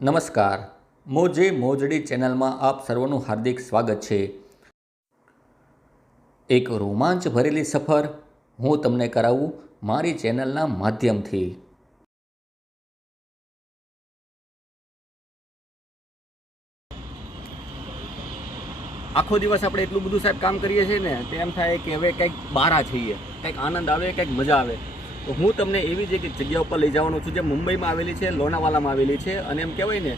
નમસ્કાર, મોજે મોજડી ચેનલમાં આપ સર્વનું હાર્દિક સ્વાગત છે। એક રોમાંચ ભરેલી સફર હું તમને કરાવું મારી ચેનલના માધ્યમથી। આખો દિવસ આપણે એટલું બધું સાહેબ કામ કરીએ છીએ ને તો એમ થાય કે હવે કંઈક બહાર જઈએ, કંઈક આનંદ આવે, કંઈક મજા આવે। તો હું તમને એવી જ એક જગ્યા ઉપર લઈ જવાનો છું જે મુંબઈમાં આવેલી છે, લોનાવાલામાં આવેલી છે। અને એમ કહેવાય ને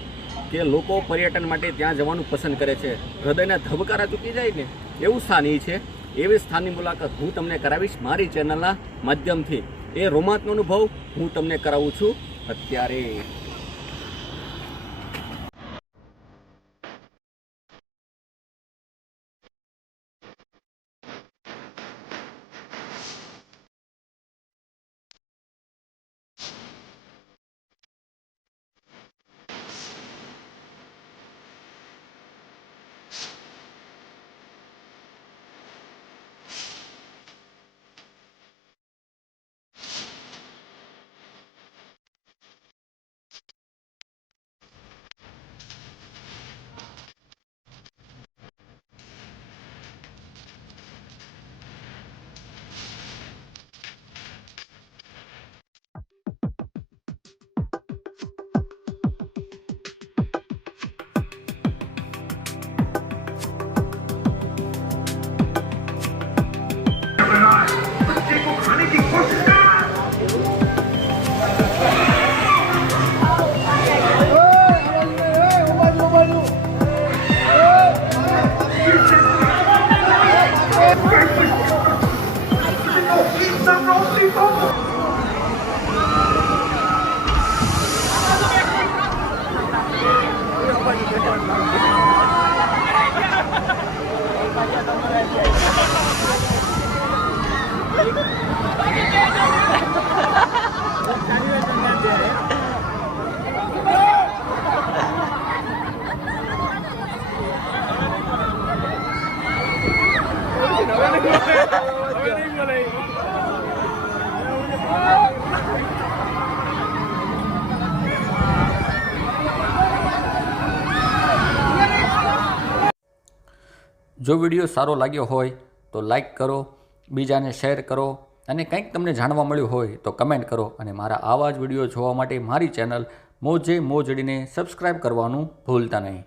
કે લોકો પર્યટન માટે ત્યાં જવાનું પસંદ કરે છે, હૃદયના ધબકારા ચૂકી જાય ને એવું સ્થાન એ છે। એવી સ્થાનની મુલાકાત હું તમને કરાવીશ મારી ચેનલના માધ્યમથી। એ રોમાંચનો અનુભવ હું તમને કરાવું છું અત્યારે। बच्चे को खाने की कोशिश कर। જો વિડીયો સારો લાગ્યો હોય તો લાઈક કરો, બીજાને શેર કરો અને કંઈક તમને જાણવા મળ્યું હોય તો કમેન્ટ કરો। અને મારા આવા જ વિડીયો જોવા માટે મારી ચેનલ મોજે મોજડીને સબસ્ક્રાઈબ કરવાનું ભૂલતા નહીં।